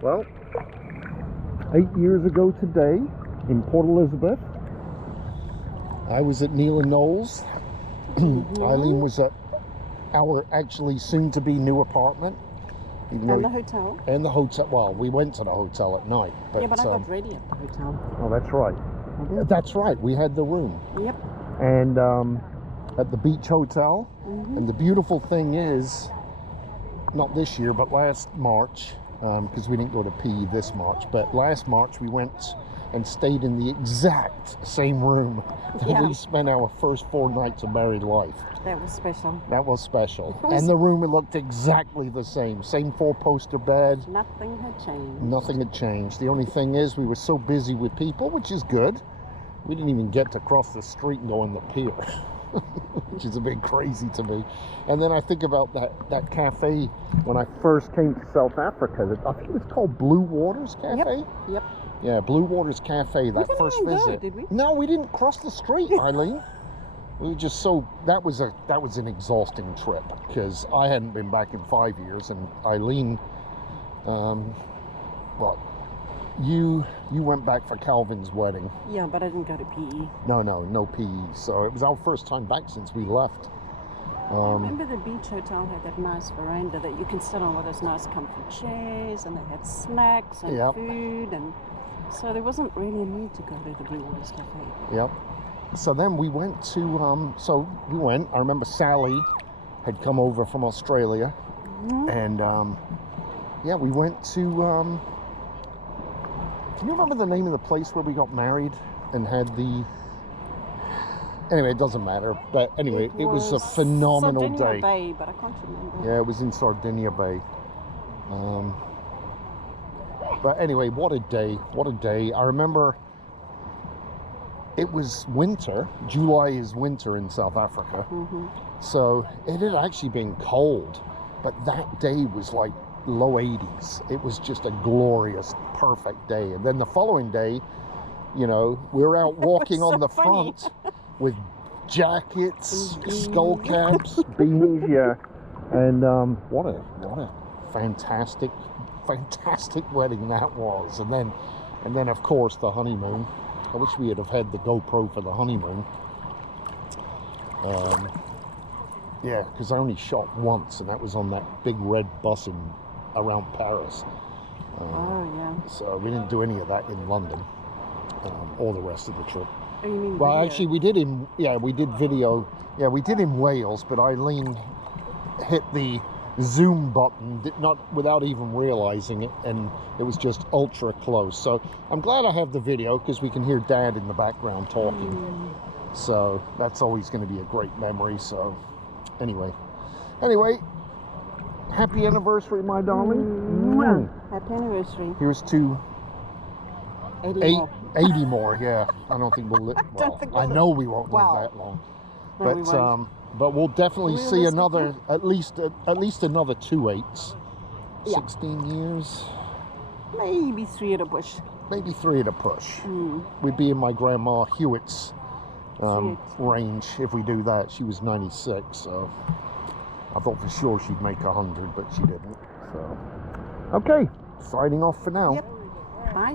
Well, 8 years ago today in Port Elizabeth, I was at Neil and Noel's. Eileen was at our actually soon-to-be new apartment. And the hotel. And the hotel. Well, we went to the hotel at night. But, yeah, but I got ready at the hotel. Oh, that's right. That's right. We had the room. Yep. And at the beach hotel. And the beautiful thing is, not this year, but last March, because we didn't go to PE this March, but last March we went and stayed in the exact same room that we spent our first 4 nights of married life. That was special. That was special. And the room, it looked exactly the same. Same 4-poster bed. Nothing had changed. Nothing had changed. The only thing is we were so busy with people, which is good. We didn't even get to cross the street and go on the pier, which is a bit crazy to me. And then I think about that cafe when I first came to South Africa. I think it was called Blue Waters Cafe. Yep. Yeah, Blue Waters Cafe, that first visit. Go, did we? No, we didn't cross the street, Eileen. We were just so, that was an exhausting trip because I hadn't been back in 5 years, and Eileen, you went back for Calvin's wedding. Yeah, but I didn't go to PE. No PE. So it was our first time back since we left. I remember the beach hotel had that nice veranda that you can sit on with those nice comfy chairs, and they had snacks and food, and so there wasn't really a need to go to the Blue Waters Cafe. Yep. So then we went to, I remember Sally had come over from Australia, and we went to, can you remember the name of the place where we got married and had the, anyway, it doesn't matter, but anyway, it was a phenomenal day. Sardinia Bay, but I can't remember. Yeah, it was in Sardinia Bay. But anyway, what a day, what a day. I remember it was winter. July is winter in South Africa. So it had actually been cold, but that day was like low 80s. It was just a glorious, perfect day. And then the following day, you know, we were out walking on the front with jackets, skull caps, beanies, and what a fantastic wedding that was. And then of course the honeymoon. I wish we had had the GoPro for the honeymoon. Yeah, because I only shot once, and that was on that big red bus around Paris. So we didn't do any of that in London, or the rest of the trip. Oh, you mean well, video? actually, we did video. Yeah, we did in Wales, but Eileen hit the zoom button without even realizing it, and it was just ultra close. So I'm glad I have the video because we can hear Dad in the background talking. So that's always going to be a great memory. So anyway, happy anniversary, my darling. Happy anniversary. Here's to 80 more. Yeah, I don't think we'll live. Well, I know we won't live that long, but we'll definitely see another, at least another 2 8s. 16 years. Maybe 3 at a push. Maybe 3 at a push. We'd be in my grandma Hewitt's range if we do that. She was 96, so I thought for sure she'd make 100, but she didn't. So, okay, signing off for now. Yep. Bye.